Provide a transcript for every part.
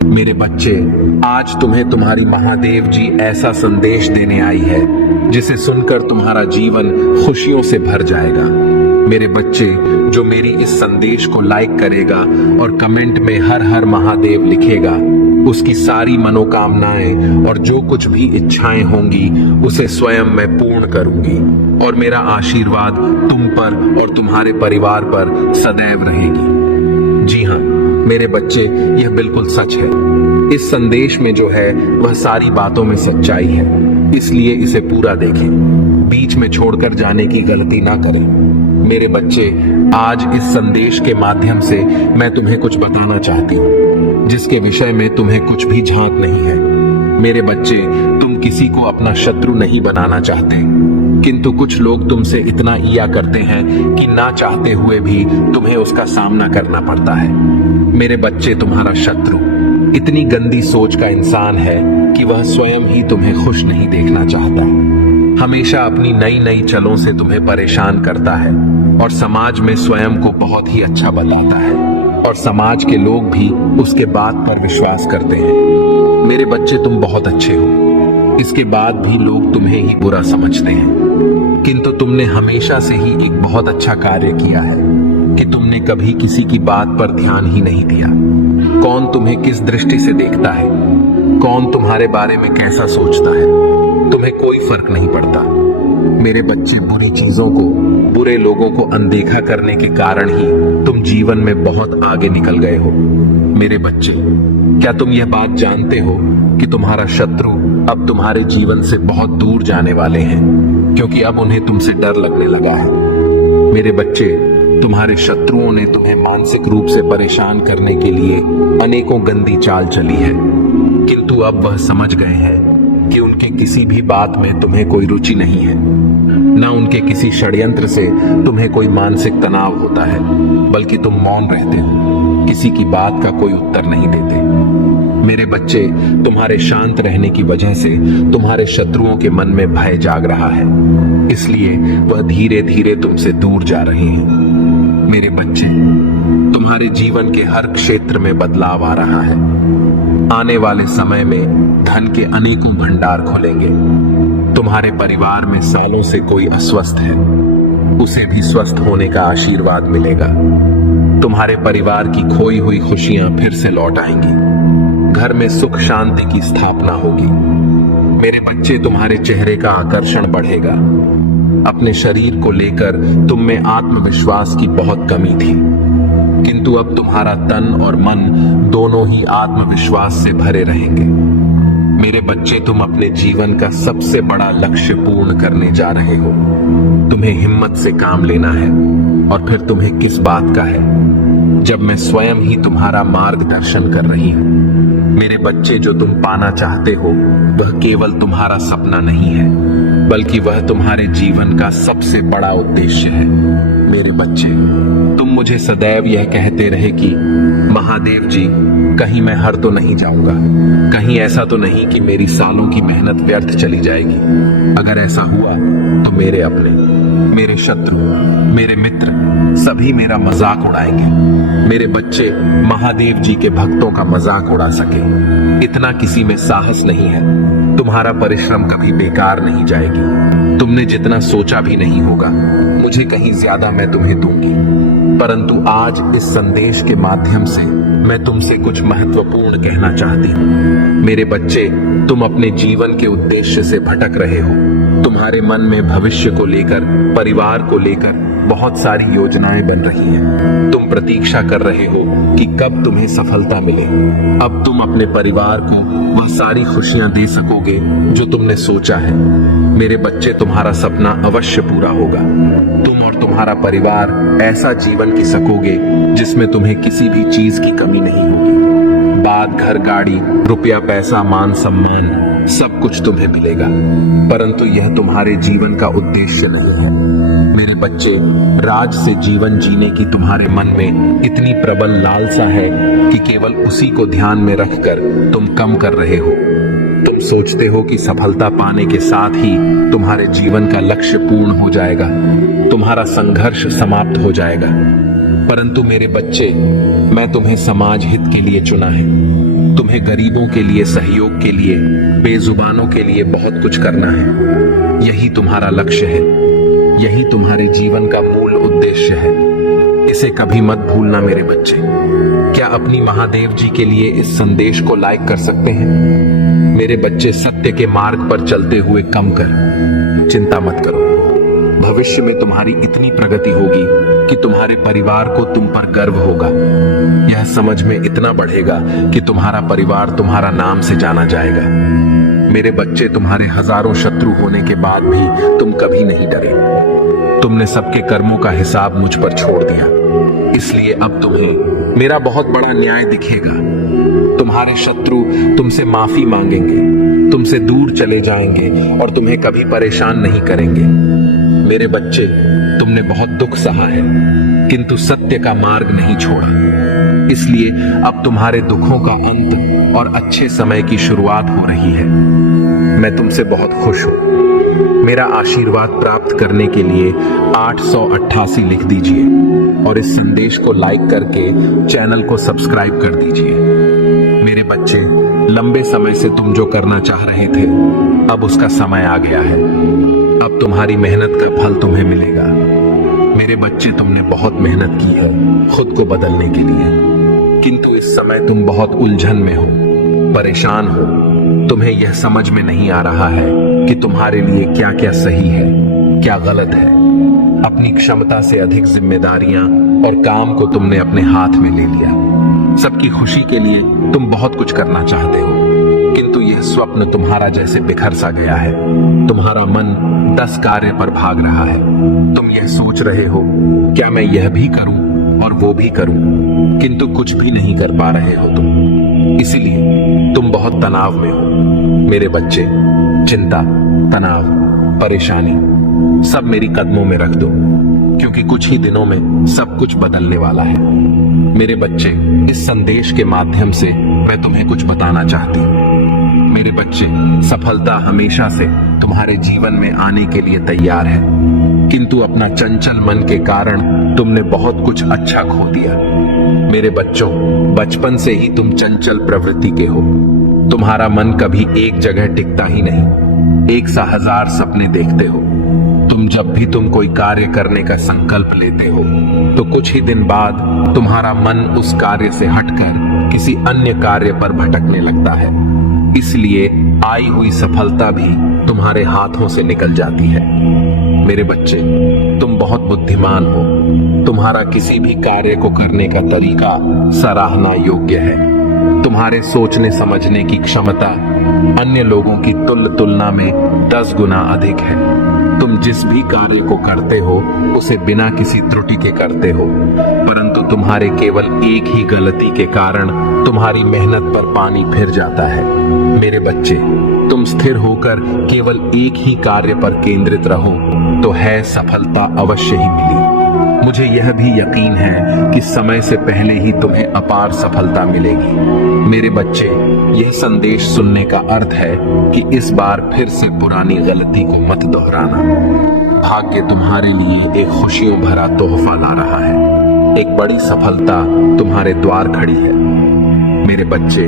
मेरे बच्चे, आज तुम्हें तुम्हारी महादेव जी ऐसा संदेश देने आई है जिसे सुनकर तुम्हारा जीवन खुशियों से भर जाएगा। मेरे बच्चे, जो मेरी इस संदेश को लाइक करेगा और कमेंट में हर हर महादेव लिखेगा, उसकी सारी मनोकामनाएं और जो कुछ भी इच्छाएं होंगी उसे स्वयं मैं पूर्ण करूंगी और मेरा आशीर्वाद तुम पर और तुम्हारे परिवार पर सदैव रहेगी। जी हाँ मेरे बच्चे, यह बिल्कुल सच है। इस संदेश में जो है वह सारी बातों में सच्चाई है, इसलिए इसे पूरा देखें, बीच में छोड़कर जाने की गलती ना करें। मेरे बच्चे, आज इस संदेश के माध्यम से मैं तुम्हें कुछ बताना चाहती हूँ जिसके विषय में तुम्हें कुछ भी झांक नहीं है। मेरे बच्चे, तुम किसी को अपना शत्रु नहीं बनाना चाहते, किंतु कुछ लोग तुमसे इतना ईया करते हैं कि ना चाहते हुए भी तुम्हें उसका सामना करना पड़ता है। मेरे बच्चे, तुम्हारा शत्रु इतनी गंदी सोच का इंसान है कि वह स्वयं ही तुम्हें खुश नहीं देखना चाहता। हमेशा अपनी नई नई चलों से तुम्हें परेशान करता है और समाज में स्वयं को बहुत ही अच्छा बताता है और समाज के लोग भी उसके बात पर विश्वास करते हैं। मेरे बच्चे, तुम बहुत अच्छे हो, इसके बाद भी लोग तुम्हें ही बुरा समझते हैं, किंतु तुमने हमेशा से ही एक बहुत अच्छा कार्य किया है कि तुमने कभी किसी की बात पर ध्यान ही नहीं दिया। कौन तुम्हें किस दृष्टि से देखता है, कौन तुम्हारे बारे में कैसा सोचता है, तुम्हें कोई फर्क नहीं पड़ता। मेरे बच्चे, बुरी चीजों को, बुरे लोगों को अनदेखा करने के कारण ही तुम जीवन में बहुत आगे निकल गए हो। मेरे बच्चे, क्या तुम यह बात जानते हो कि तुम्हारा शत्रु अब तुम्हारे जीवन से बहुत दूर जाने वाले हैं, क्योंकि अब उन्हें तुमसे डर लगने लगा है। मेरे बच्चे, तुम्हारे शत्रुओं ने तुम्हें मानसिक रूप से परेशान करने के लिए अनेकों गंदी चाल चली है, किंतु अब वह समझ गए हैं कि उनके किसी भी बात में तुम्हें कोई रुचि नहीं है, न उनके किसी षड्यंत्र से तुम्हें कोई मानसिक तनाव होता है, बल्कि तुम मौन रहते हो, किसी की बात का कोई उत्तर नहीं देते। मेरे बच्चे, तुम्हारे शांत रहने की वजह से तुम्हारे शत्रुओं के मन में भय जाग रहा है, इसलिए वह धीरे धीरे तुमसे दूर जा रहे हैं। मेरे बच्चे, तुम्हारे जीवन के हर क्षेत्र में बदलाव आ रहा है। आने वाले समय में धन के अनेकों भंडार खुलेंगे। तुम्हारे परिवार में सालों से कोई अस्वस्थ है, उसे भी स्वस्थ होने का आशीर्वाद मिलेगा। तुम्हारे परिवार की खोई हुई खुशियां फिर से लौट आएंगी। घर में सुख शांति की स्थापना होगी। मेरे बच्चे, तुम्हारे चेहरे का आकर्षण बढ़ेगा। अपने शरीर को लेकर तुम में आत्मविश्वास की बहुत कमी थी, किंतु अब तुम्हारा तन और मन दोनों ही आत्मविश्वास से भरे रहेंगे। मेरे बच्चे, तुम अपने जीवन का सबसे बड़ा लक्ष्य पूर्ण करने जा रहे हो। तुम्हें हिम्मत से काम लेना है, और फिर तुम्हें किस बात का है जब मैं स्वयं ही तुम्हारा मार्गदर्शन कर रही हूँ। मेरे बच्चे, जो तुम पाना चाहते हो वह केवल तुम्हारा सपना नहीं है, बल्कि वह तुम्हारे जीवन का सबसे बड़ा उद्देश्य है। मेरे बच्चे, तुम मुझे सदैव यह कहते रहे कि महादेव जी, कहीं मैं हार तो नहीं जाऊंगा, कहीं ऐसा तो नहीं कि मेरी सालों की मेहनत व्यर्थ चली जाएगी। अगर ऐसा हुआ तो मेरे अपने, मेरे शत्रु, मेरे मित्र सभी मेरा मजाक उड़ाएंगे। मेरे बच्चे, महादेव जी के भक्तों का मजाक उड़ा सके इतना किसी में साहस नहीं है। तुम्हारा परिश्रम कभी बेकार नहीं जाएगी। तुमने जितना सोचा भी नहीं होगा, मुझे कहीं ज्यादा मैं तुम्हें दूंगी। परंतु आज इस संदेश के माध्यम से मैं तुमसे कुछ महत्वपूर्ण कहना चाहती हूँ। मेरे बच्चे, तुम अपने जीवन के उद्देश्य से भटक रहे हो। तुम्हारे मन में भविष्य को लेकर, परिवार को लेकर बहुत सारी योजनाएं बन रही हैं। तुम प्रतीक्षा कर रहे हो कि कब तुम्हें सफलता मिले। अब तुम अपने परिवार को वह सारी खुशियां दे सकोगे जो तुमने सोचा है। मेरे बच्चे, तुम्हारा सपना अवश्य पूरा होगा। तुम और तुम्हारा परिवार ऐसा जीवन जी सकोगे जिसमें तुम्हें किसी भी चीज की कमी नहीं होगी। बात घर, गाड़ी, रुपया, पैसा, मान सम्मान सब कुछ तुम्हें मिलेगा, परंतु यह तुम्हारे जीवन का उद्देश्य नहीं है। मेरे बच्चे, राज से जीवन जीने की तुम्हारे मन में इतनी प्रबल लालसा है कि केवल उसी को ध्यान में रखकर तुम कम कर रहे हो। तुम सोचते हो कि सफलता पाने के साथ ही तुम्हारे जीवन का लक्ष्य पूर्ण हो जाएगा, तुम्हारा संघर्ष समाप्त हो जाएगा। परंतु मेरे बच्चे, मैं तुम्हें समाज हित के लिए चुना है। तुम्हें गरीबों के लिए, सहयोग के लिए, बेजुबानों के लिए बहुत कुछ करना है। यही तुम्हारा लक्ष्य है, यही तुम्हारे जीवन का मूल उद्देश्य है। इसे कभी मत भूलना मेरे बच्चे। क्या अपनी महादेव जी के लिए इस संदेश को लाइक कर सकते हैं? मेरे बच्चे, सत्य के मार्ग पर चलते हुए कम कर चिंता मत करो। भविष्य में तुम्हारी इतनी प्रगति होगी कि तुम्हारे परिवार को तुम पर गर्व होगा। यह समझ में इतना बढ़ेगा कि तुम्हारा परिवार तुम्हारा नाम से जाना जाएगा। मेरे बच्चे, तुम्हारे हजारों शत्रु होने के बाद भी तुम कभी नहीं डरे। तुमने सबके कर्मों का हिसाब मुझ पर छोड़ दिया, इसलिए अब तुम्हें मेरा बहुत बड़ा न्याय दिखेगा। तुम्हारे शत्रु तुमसे माफी मांगेंगे, तुमसे दूर चले जाएंगे और तुम्हें कभी परेशान नहीं करेंगे। मेरे बच्चे, तुमने बहुत दुख सहा है, किंतु सत्य का मार्ग नहीं छोड़ा। इसलिए अब तुम्हारे दुखों का अंत और अच्छे समय की शुरुआत हो रही है। मैं तुमसे बहुत खुश हूं। मेरा आशीर्वाद प्राप्त करने के लिए 888 लिख दीजिए और इस संदेश को लाइक करके चैनल को सब्सक्राइब कर दीजिए। मेरे बच्चे, लंबे समय से तुम जो करना चाह रहे थे, अब उसका समय आ गया है। अब तुम्हारी मेहनत का फल तुम्हें मिलेगा। मेरे बच्चे, तुमने बहुत मेहनत की है खुद को बदलने के लिए, किंतु इस समय तुम बहुत उलझन में हो, परेशान हो। तुम्हें यह समझ में नहीं आ रहा है कि तुम्हारे लिए क्या क्या सही है, क्या गलत है। अपनी क्षमता से अधिक जिम्मेदारियां और काम को तुमने अपने हाथ में ले लिया। सबकी खुशी के लिए तुम बहुत कुछ करना चाहते हो, किंतु यह स्वप्न तुम्हारा जैसे बिखर सा गया है। तुम्हारा मन 10 कार्य पर भाग रहा है। तुम यह सोच रहे हो, क्या मैं यह भी करूं और वो भी करूं, किंतु कुछ भी नहीं कर पा रहे हो तुम। इसीलिए तुम बहुत तनाव में हो। मेरे बच्चे, चिंता, तनाव, परेशानी सब मेरी कदमों में रख दो, क्योंकि कुछ ही दिनों में सब कुछ बदलने वाला है। मेरे बच्चे, इस संदेश के माध्यम से मैं तुम्हें कुछ बताना चाहती हूँ। मेरे बच्चे, सफलता हमेशा से तुम्हारे जीवन में आने के लिए तैयार है, किंतु अपना चंचल मन के कारण तुमने बहुत कुछ अच्छा खो दिया। मेरे बच्चों, बचपन से ही तुम चंचल प्रवृत्ति के हो। तुम्हारा मन कभी एक जगह टिकता ही नहीं, एक सा हजार सपने देखते हो। जब भी तुम कोई कार्य करने का संकल्प लेते हो, तो कुछ ही दिन बाद तुम्हारा मन उस कार्य से हटकर किसी अन्य कार्य पर भटकने लगता है। इसलिए आई हुई सफलता भी तुम्हारे हाथों से निकल जाती है। मेरे बच्चे, तुम बहुत बुद्धिमान हो। तुम्हारा किसी भी कार्य को करने का तरीका सराहना योग्य है। तुम्हारे सोचने समझने की क्षमता अन्य लोगों की तुलना में 10 गुना अधिक है। तुम जिस भी कार्य को करते हो उसे बिना किसी त्रुटि के करते हो, परंतु तुम्हारे केवल एक ही गलती के कारण तुम्हारी मेहनत पर पानी फिर जाता है। मेरे बच्चे, तुम स्थिर होकर केवल एक ही कार्य पर केंद्रित रहो तो है सफलता अवश्य ही मिली। मुझे यह भी यकीन है कि समय से पहले ही तुम्हें अपार सफलता मिलेगी। मेरे बच्चे, यह संदेश सुनने का अर्थ है कि इस बार फिर से पुरानी गलती को मत दोहराना। भाग्य तुम्हारे लिए एक खुशियों भरा तोहफा ला रहा है। एक बड़ी सफलता तुम्हारे द्वार खड़ी है। मेरे बच्चे,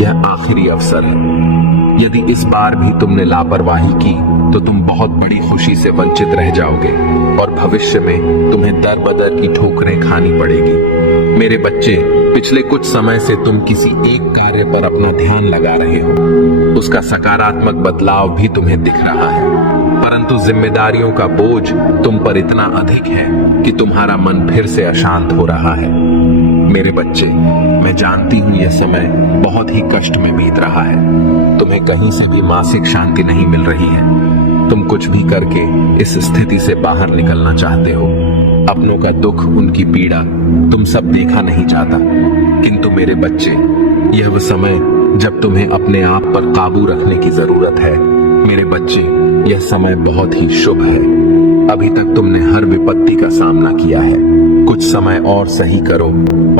यह आखिरी अवसर है। यदि इस बार भी तुमने लापरवाही की तो तुम बहुत बड़ी खुशी से वंचित रह जाओगे और भविष्य में तुम्हें दर बदर की ठोकरें खानी पड़ेगी। मेरे बच्चे, पिछले कुछ समय से तुम किसी एक कार्य पर अपना ध्यान लगा रहे हो। उसका सकारात्मक बदलाव भी तुम्हें दिख रहा है, परंतु जिम्मेदारियों का बोझ तुम पर इतना अधिक है कि तुम्हारा मन फिर से अशांत हो रहा है। मेरे बच्चे, मैं जानती हूँ यह समय बहुत ही कष्ट में बीत रहा है। तुम्हें कहीं से भी मानसिक शांति नहीं मिल रही है। तुम कुछ भी करके इस स्थिति से बाहर निकलना चाहते हो। अपनों का दुख, उनकी पीड़ा तुम सब देखा नहीं चाहता, किंतु मेरे बच्चे, यह वो समय जब तुम्हें अपने आप पर काबू रखने की जरूरत है। मेरे बच्चे, यह समय बहुत ही शुभ है। अभी तक तुमने हर विपत्ति का सामना किया है। कुछ समय और सही करो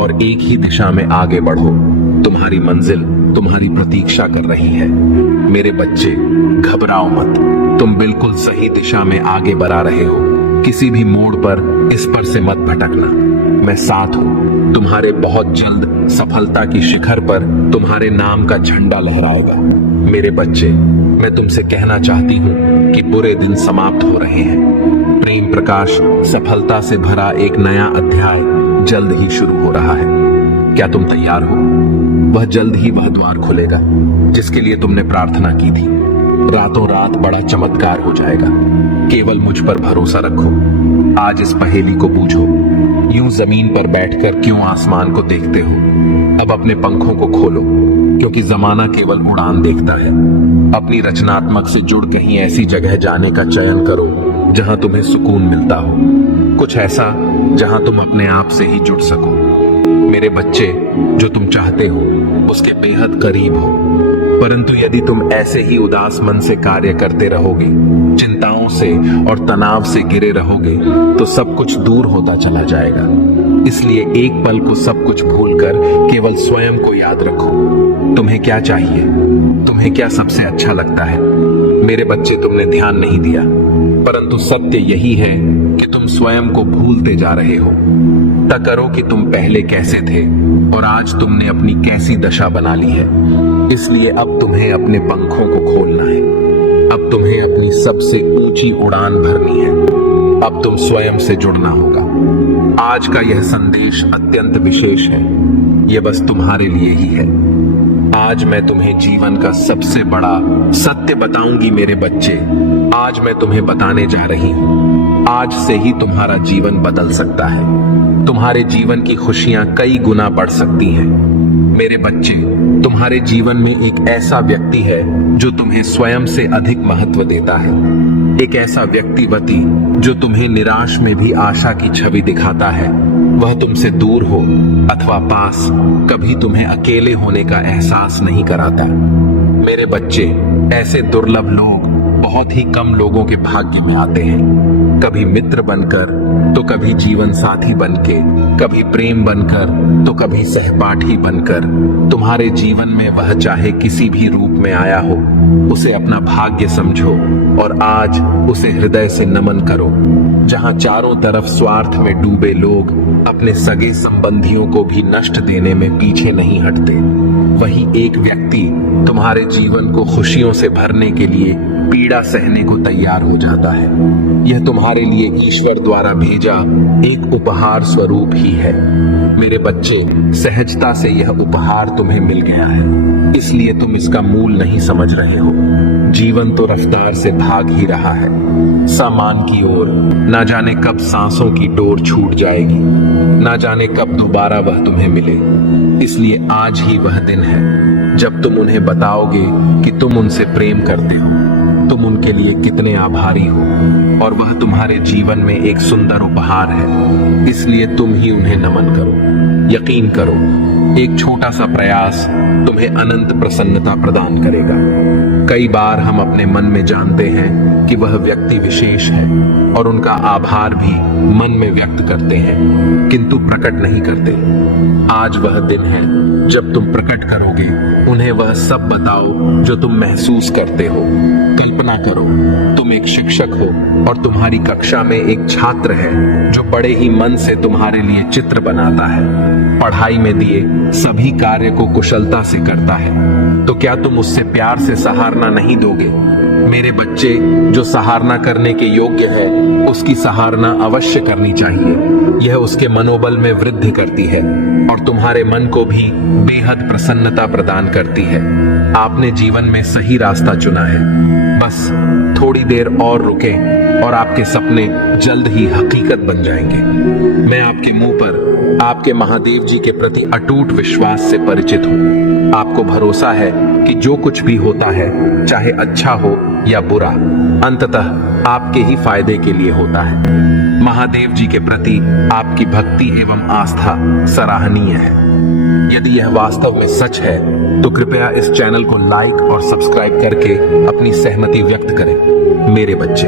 और एक ही दिशा में आगे बढ़ो। तुम्हारी मंजिल तुम्हारी प्रतीक्षा कर रही है। मेरे बच्चे, घबराओ मत। तुम बिल्कुल सही दिशा में आगे बढ़ा रहे हो। किसी भी मोड़ पर इस पर से मत भटकना। मैं साथ हूं। तुम्हारे बहुत जल्द सफलता की शिखर पर तुम्हारे नाम का झंडा लहराएगा। मेरे बच्चे, मैं तुमसे कहना चाहती हूँ कि बुरे दिन समाप्त हो रहे हैं। प्रेम प्रकाश सफलता से भरा एक नया अध्याय जल्द ही शुरू हो रहा है। क्या तुम तैयार हो? वह जल्द ही वह द्वार खुलेगा जिसके लिए तुमने प्रार्थना की थी। रातों रात बड़ा चमत्कार हो जाएगा। केवल मुझ पर भरोसा रखो। आज इस पहेली को बूझो। यूं जमीन पर बैठकर क्यों आसमान को देखते हो? अब अपने पंखों को खोलो, क्योंकि जमाना केवल उड़ान देखता है। अपनी रचनात्मक से जुड़ कहीं ऐसी जगह जाने का चयन करो जहां तुम्हें सुकून मिलता हो, कुछ ऐसा जहां तुम अपने आप से ही जुड़ सको। मेरे बच्चे, जो तुम चाहते हो उसके बेहद करीब हो, परंतु यदि तुम ऐसे ही उदास मन से कार्य करते रहोगे, चिंताओं से और तनाव से घिरे रहोगे, तो सब कुछ दूर होता चला जाएगा। इसलिए एक पल को सब कुछ भूलकर केवल स्वयं को याद रखो। तुम्हें क्या चाहिए? तुम्हें क्या सबसे अच्छा लगता है? मेरे बच्चे, तुमने ध्यान नहीं दिया, परंतु सत्य यही है कि तुम स्वयं को भूलते जा रहे हो। तय करो कि तुम पहले कैसे थे और आज तुमने अपनी कैसी दशा बना ली है। इसलिए अब तुम्हें अपने पंखों को खोलना है। अब तुम्हें अपनी सबसे ऊंची उड़ान भरनी है। अब तुम स्वयं से जुड़ना होगा। आज का यह संदेश अत्यंत विशेष है। यह बस तुम्हारे लिए ही है। आज मैं तुम्हें जीवन का सबसे बड़ा सत्य बताऊंगी मेरे बच्चे। आज मैं तुम्हें बताने जा रही हूं। आज से ही तुम्हारा जीवन बदल सकता है। तुम्हारे जीवन की खुशियां कई गुना बढ़ सकती हैं। मेरे बच्चे, तुम्हारे जीवन में एक ऐसा व्यक्ति है जो तुम्हें स्वयं से अधिक महत्व देता है। एक ऐसा व्यक्तिवती जो तुम्हें निराश में भी आशा की छवि दिखाता है। वह तुमसे दूर हो अथवा पास, कभी तुम्हें अकेले होने का एहसास नहीं कराता। मेरे बच्चे, ऐसे दुर्लभ लोग बहुत ही कम लोगों के भाग्य में आते हैं। कभी मित्र बनकर, तो कभी जीवन साथी बनके, कभी प्रेम बनकर, तो कभी सहपाठी बनकर। तुम्हारे जीवन में वह चाहे किसी भी रूप में आया हो, उसे अपना भाग्य समझो और आज उसे हृदय से नमन करो। जहां चारों तरफ स्वार्थ में डूबे लोग अपने सगे संबंधियों को भी नष्ट देने में पीछे नहीं हटते, वही एक व्यक्ति तुम्हारे जीवन को खुशियों से भरने के लिए पीड़ा सहने को तैयार हो जाता है। यह तुम्हारे लिए ईश्वर द्वारा भेजा एक उपहार स्वरूप ही है। मेरे बच्चे, सहजता से यह उपहार तुम्हें मिल गया है, इसलिए तुम इसका मूल नहीं समझ रहे हो। जीवन तो रफ्तार से भाग ही रहा है, सामान की ओर। ना जाने कब सांसों की डोर छूट जाएगी, ना जाने कब दोबारा वह तुम्हें मिले। इसलिए आज ही वह दिन है जब तुम उन्हें बताओगे कि तुम उनसे प्रेम करते हो, तुम उनके लिए कितने आभारी हो, और वह तुम्हारे जीवन में एक सुंदर उपहार है। इसलिए तुम ही उन्हें नमन करो। यकीन करो, एक छोटा सा प्रयास तुम्हें अनंत प्रसन्नता प्रदान करेगा। कई बार हम अपने मन में जानते हैं कि वह व्यक्ति विशेष है और उनका आभार भी मन में व्यक्त करते हैं, किंतु प्रकट नहीं करते। आज वह दिन है जब तुम प्रकट करोगे, उन्हें वह सब बताओ जो तुम महसूस करते हो। कल्पना करो, तुम एक शिक्षक हो और तुम्हारी कक्षा में एक छात्र है जो बड़े ही मन से तुम्हारे लिए चित्र बनाता है, पढ़ाई में दिए सभी कार्य को कुशलता से करता है। तो क्या तुम उससे प्यार से सराहना नहीं दोगे? मेरे बच्चे, जो सराहना करने के योग्य है उसकी सराहना अवश्य करनी चाहिए। यह उसके मनोबल में वृद्धि करती है और तुम्हारे मन को भी बेहद प्रसन्नता प्रदान करती है। आपने जीवन में सही रास्ता चुना है। बस थोड़ी देर और रुकें और आपके सपने जल्द ही हकीकत बन जाएंगे। मैं आपके मुंह पर आपके महादेव जी के प्रति अटूट विश्वास से परिचित हूँ। आपको भरोसा है कि जो कुछ भी होता है, चाहे अच्छा हो या बुरा, अंततः आपके ही फायदे के लिए होता है। महादेव जी के प्रति आपकी भक्ति एवं आस्था सराहनीय है। यदि यह वास्तव में सच है तो कृपया इस चैनल को लाइक और सब्सक्राइब करके अपनी सहमति व्यक्त करें। मेरे बच्चे,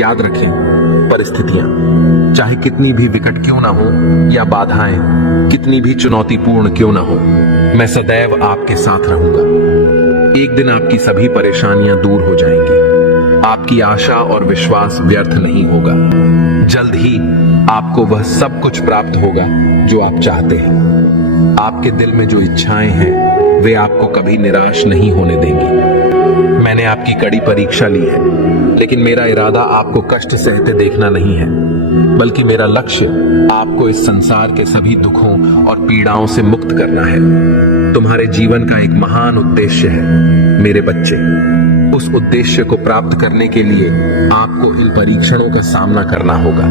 याद रखें, परिस्थितियां चाहे कितनी भी विकट क्यों ना हो या बाधाएं कितनी भी चुनौतीपूर्ण क्यों ना हो, मैं सदैव आपके साथ रहूंगा। एक दिन आपकी सभी परेशानियां दूर हो जाएंगी। आपकी आशा और विश्वास व्यर्थ नहीं होगा। जल्द ही आपको वह सब कुछ प्राप्त होगा जो आप चाहते हैं। आपके दिल में जो इच्छाएं हैं वे आपको कभी निराश नहीं होने देंगी। मैंने आपकी कड़ी परीक्षा ली है, लेकिन मेरा इरादा आपको कष्ट सहते देखना नहीं है, बल्कि मेरा लक्ष्य आपको इस संसार के सभी दुखों और पीड़ाओं से मुक्त करना है। तुम्हारे जीवन का एक महान उद्देश्य है मेरे बच्चे। उस उद्देश्य को प्राप्त करने के लिए आपको इन परीक्षणों का सामना करना होगा।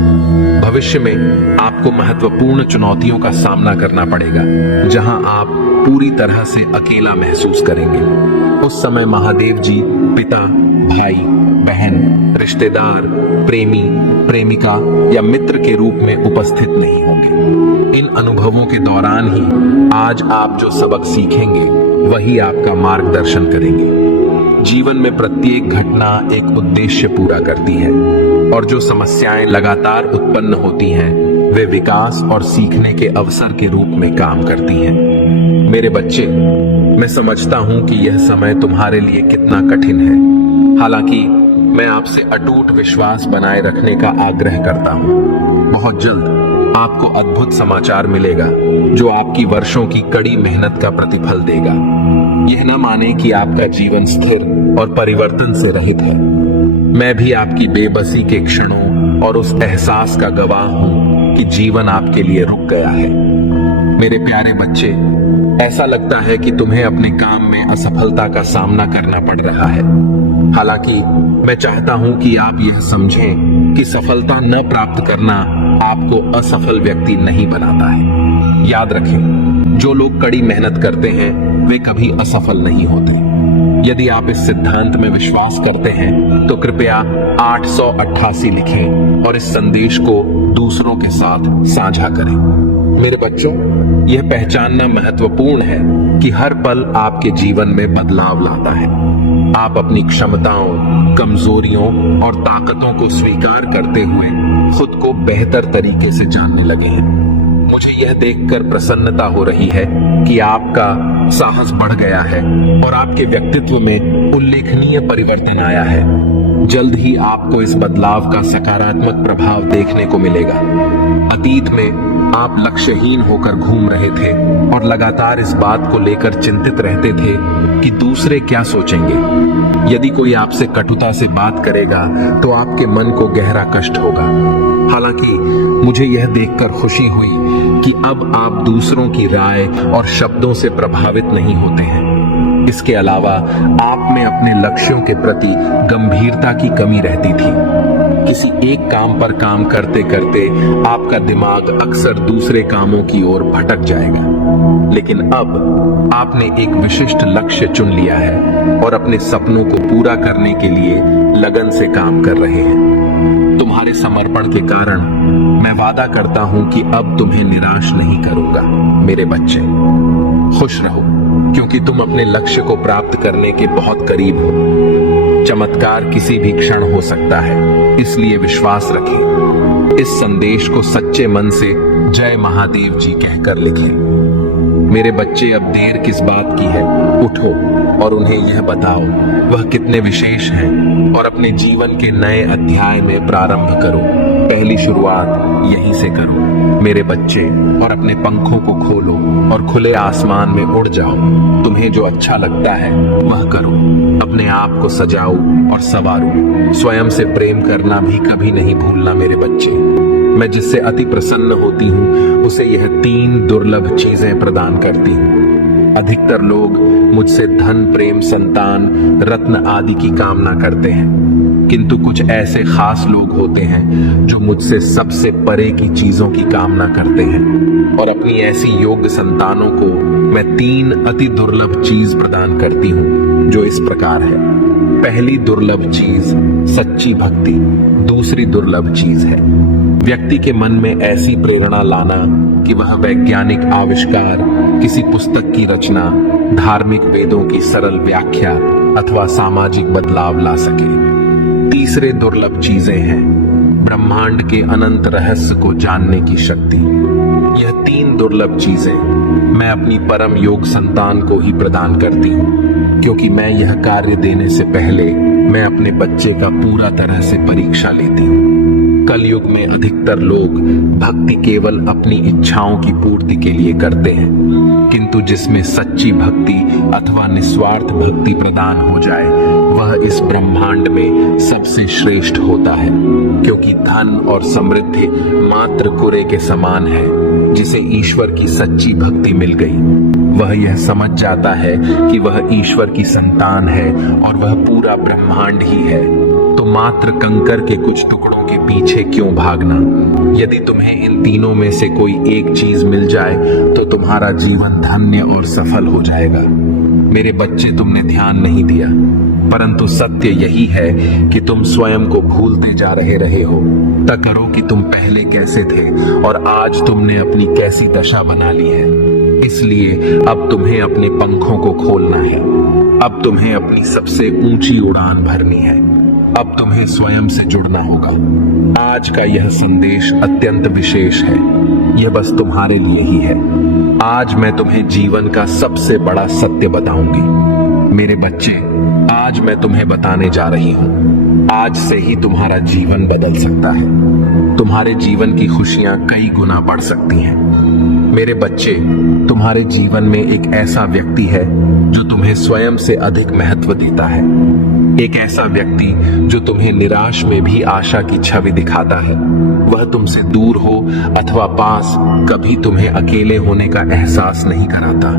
भविष्य में आपको महत्वपूर्ण चुनौतियों का सामना करना पड़ेगा, जहां आप पूरी तरह से अकेला महसूस करेंगे। उस समय महादेव जी पिता, भाई, बहन, रिश्तेदार, प्रेमी, प्रेमिका या मित्र के रूप में उपस्थित नहीं होंगे। इन अनुभवों के दौरान ही आज आप जो सबक सीखेंगे वही आपका मार्गदर्शन करेंगे। जीवन में प्रत्येक घटना एक उद्देश्य पूरा करती है, और जो समस्याएं लगातार उत्पन्न होती हैं वे विकास और सीखने के अवसर के रूप में काम करती हैं। मेरे बच्चे, मैं समझता हूं कि यह समय तुम्हारे लिए कितना कठिन है। हालांकि मैं आपसे अटूट विश्वास बनाए रखने का आग्रह करता हूं। बहुत जल्द आपको अद्भुत समाचार मिलेगा जो आपकी वर्षों की कड़ी मेहनत का प्रतिफल देगा। यह न माने कि आपका जीवन स्थिर और परिवर्तन से रहित है। मैं भी आपकी बेबसी के क्षणों और उस एहसास का गवाह हूं कि जीवन आपके लिए रुक गया है। मेरे प्यारे बच्चे, ऐसा लगता है कि तुम्हें अपने काम में असफलता का सामना करना पड़ रहा है। हालांकि मैं चाहता हूं कि आप यह समझें कि सफलता न प्राप्त करना आपको असफल व्यक्ति नहीं बनाता है। याद रखें, जो लोग कड़ी मेहनत करते हैं वे कभी असफल नहीं होते। यदि आप इस सिद्धांत में विश्वास करते हैं तो कृपया 888 लिखें और इस संदेश को दूसरों के साथ साझा करें। मेरे बच्चों, यह पहचानना महत्वपूर्ण है कि हर पल आपके जीवन में बदलाव लाता है। आप अपनी क्षमताओं, कमजोरियों और ताकतों को स्वीकार करते हुए खुद को बेहतर तरीके से जानने लगे हैं। मुझे यह देखकर प्रसन्नता हो रही है कि आपका साहस बढ़ गया है और आपके व्यक्तित्व में उल्लेखनीय परिवर्तन आया है। जल्द ही आपको इस बदलाव का सकारात्मक प्रभाव देखने को मिलेगा। अतीत में आप लक्ष्यहीन होकर घूम रहे थे और लगातार इस बात को लेकर चिंतित रहते थे कि दूसरे क्या सोचेंगे। यदि कोई आपसे कटुता से बात करेगा तो आपके मन को गहरा कष्ट होगा। हालांकि मुझे यह देखकर खुशी हुई कि अब आप दूसरों की राय और शब्दों से प्रभावित नहीं होते हैं। इसके अलावा आप में अपने लक्ष्यों के प्रति गंभीरता की कमी रहती थी। किसी एक काम पर काम करते करते आपका दिमाग अक्सर दूसरे कामों की ओर भटक जाएगा। लेकिन अब आपने एक विशिष्ट लक्ष्य चुन लिया है और अपने सपनों को पूरा करने के लिए लगन से काम कर रहे हैं। तुम्हारे समर्पण के कारण मैं वादा करता हूं कि अब तुम्हें निराश नहीं करूंगा। मेरे बच्चे, खुश रहो, क्योंकि तुम अपने लक्ष्य को प्राप्त करने के बहुत करीब हो। चमत्कार किसी भी क्षण हो सकता है, इसलिए विश्वास रखें। इस संदेश को सच्चे मन से जय महादेव जी कहकर लिखें। मेरे बच्चे, अब देर किस बात की है? उठो और उन्हें यह बताओ वह कितने विशेष हैं और अपने जीवन के नए अध्याय में प्रारंभ करो। पहली शुरुआत यहीं से करो मेरे बच्चे, और अपने पंखों को खोलो और खुले आसमान में उड़ जाओ। तुम्हें जो अच्छा लगता है वह करो। अपने आप को सजाओ और संवारो। स्वयं से प्रेम करना भी कभी नहीं भूलना मेरे बच्चे। मैं जिससे अति प्रसन्न होती हूँ उसे यह 3 दुर्लभ चीजें प्रदान करती हूँ। अधिकतर लोग मुझसे धन, प्रेम, संतान, रत्न आदि की कामना करते हैं, किंतु कुछ ऐसे खास लोग होते हैं जो मुझसे सबसे परे की चीजों की कामना करते हैं, और अपनी ऐसी योग्य संतानों को मैं 3 अति दुर्लभ चीज प्रदान करती हूँ जो इस प्रकार है। पहली दुर्लभ चीज सच्ची भक्ति। दूसरी दुर्लभ चीज है व्यक्ति के मन में ऐसी प्रेरणा लाना कि वह वैज्ञानिक आविष्कार, किसी पुस्तक की रचना, धार्मिक वेदों की सरल व्याख्या अथवा सामाजिक बदलाव ला सके। तीसरे दुर्लभ चीजें हैं ब्रह्मांड के अनंत रहस्य को जानने की शक्ति। यह 3 दुर्लभ चीजें मैं अपनी परम योग संतान को ही प्रदान करती हूँ, क्योंकि मैं यह कार्य देने से पहले मैं अपने बच्चे का पूरा तरह से परीक्षा लेती हूँ। कलयुग में अधिकतर लोग भक्ति केवल अपनी इच्छाओं की पूर्ति के लिए करते हैं, किंतु जिसमें सच्ची भक्ति अथवा निस्वार्थ भक्ति प्रदान हो जाए वह इस ब्रह्मांड में सबसे श्रेष्ठ होता है, क्योंकि धन और समृद्धि मात्र कुरे के समान है। जिसे ईश्वर की सच्ची भक्ति मिल गई वह यह समझ जाता है कि वह ईश्वर की संतान है और वह पूरा ब्रह्मांड ही है। तो मात्र कंकर के कुछ टुकड़ों के पीछे क्यों भागना? यदि तुम्हें इन तीनों में से कोई एक चीज मिल जाए तो तुम्हारा जीवन धन्य और सफल हो जाएगा। मेरे बच्चे, तुमने ध्यान नहीं दिया, परंतु सत्य यही है कि तुम स्वयं को भूलते जा रहे हो। तय करो कि तुम पहले कैसे थे और आज तुमने अपनी कैसी दशा बना ली है। इसलिए अब तुम्हें अपने पंखों को खोलना है। अब तुम्हें अपनी सबसे ऊंची उड़ान भरनी है। अब तुम्हें स्वयं से जुड़ना होगा। आज का यह संदेश अत्यंत विशेष है। यह बस तुम्हारे लिए ही है। आज मैं तुम्हें जीवन का सबसे बड़ा सत्य बताऊंगी। मेरे बच्चे, आज मैं तुम्हें बताने जा रही हूं। आज से ही तुम्हारा जीवन बदल सकता है। तुम्हारे जीवन की खुशियां कई गुना बढ़ सकती हैं। मेरे बच्चे, तुम्हारे जीवन में एक ऐसा व्यक्ति है जो तुम्हें स्वयं से अधिक महत्व देता है। एक ऐसा व्यक्ति जो तुम्हें निराश में भी आशा की छवि दिखाता है। वह तुमसे दूर हो अथवा पास, कभी तुम्हें अकेले होने का एहसास नहीं कराता।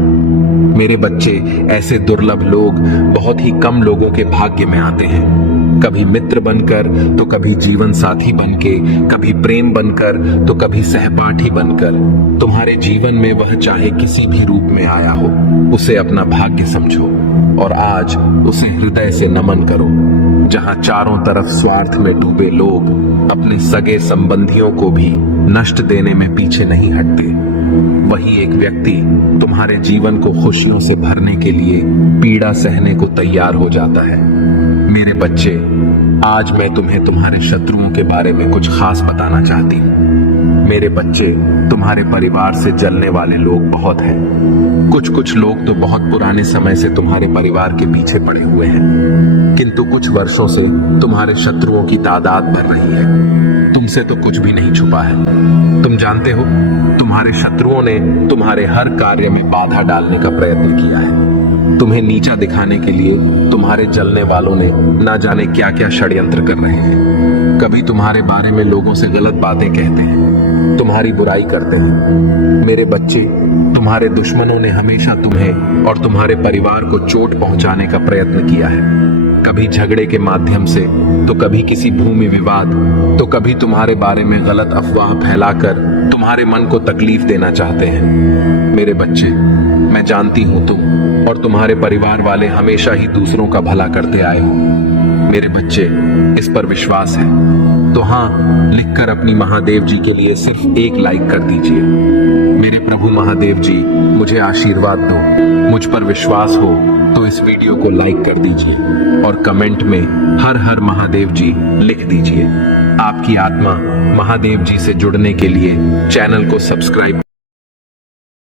मेरे बच्चे, ऐसे दुर्लभ लोग बहुत ही कम लोगों के भाग्य में आते हैं। कभी मित्र बनकर तो कभी जीवन साथी बनके, कभी प्रेम बनकर तो कभी सहपाठी बनकर। तुम्हारे जीवन में वह चाहे किसी भी रूप में आया हो, उसे अपना भाग्य समझो और आज उसे हृदय से नमन करो। जहां चारों तरफ स्वार्थ में डूबे लोग अपने सगे संबंधियों को भी नष्ट देने में पीछे नहीं हटते, वही एक व्यक्ति तुम्हारे जीवन को खुशियों से भरने के लिए पीड़ा सहने को तैयार हो जाता है। मेरे बच्चे, आज मैं तुम्हें तुम्हारे शत्रुओं के बारे में कुछ खास बताना चाहती हूँ। मेरे बच्चे, तुम्हारे परिवार से जलने वाले लोग बहुत हैं। कुछ लोग तो बहुत पुराने समय से तुम्हारे परिवार के पीछे पड़े हुए हैं, किंतु कुछ वर्षों से तुम्हारे शत्रुओं की तादाद बढ़ रही है। तुमसे तो कुछ भी नहीं छुपा है। तुम जानते हो, तुम्हारे शत्रुओं ने तुम्हारे हर कार्य में बाधा डालने का प्रयत्न किया है। तुम्हें नीचा दिखाने के लिए तुम्हारे जलने वालों ने ना जाने क्या क्या षड्यंत्र कर रहे हैं। कभी तुम्हारे बारे में लोगों से गलत बातें कहते हैं, तुम्हारी बुराई करते हैं। मेरे बच्चे, तुम्हारे दुश्मनों ने हमेशा तुम्हें और तुम्हारे परिवार को चोट पहुंचाने का प्रयत्न किया है। कभी झगड़े के माध्यम से, तो कभी किसी भूमि विवाद, तो कभी तुम्हारे बारे में गलत अफवाह फैलाकर तुम्हारे मन को तकलीफ देना चाहते हैं। मेरे बच्चे, मैं जानती हूं तुम और तुम्हारे परिवार वाले हमेशा ही दूसरों का भला करते आए हो। मेरे बच्चे, इस पर विश्वास है तो हाँ, लिखकर अपनी महादेव जी के लिए सिर्फ एक लाइक कर दीजिए। मेरे प्रभु महादेव जी, मुझे आशीर्वाद दो। मुझ पर विश्वास हो तो इस वीडियो को लाइक कर दीजिए और कमेंट में हर हर महादेव जी लिख दीजिए। आपकी आत्मा महादेव जी से जुड़ने के लिए चैनल को सब्सक्राइब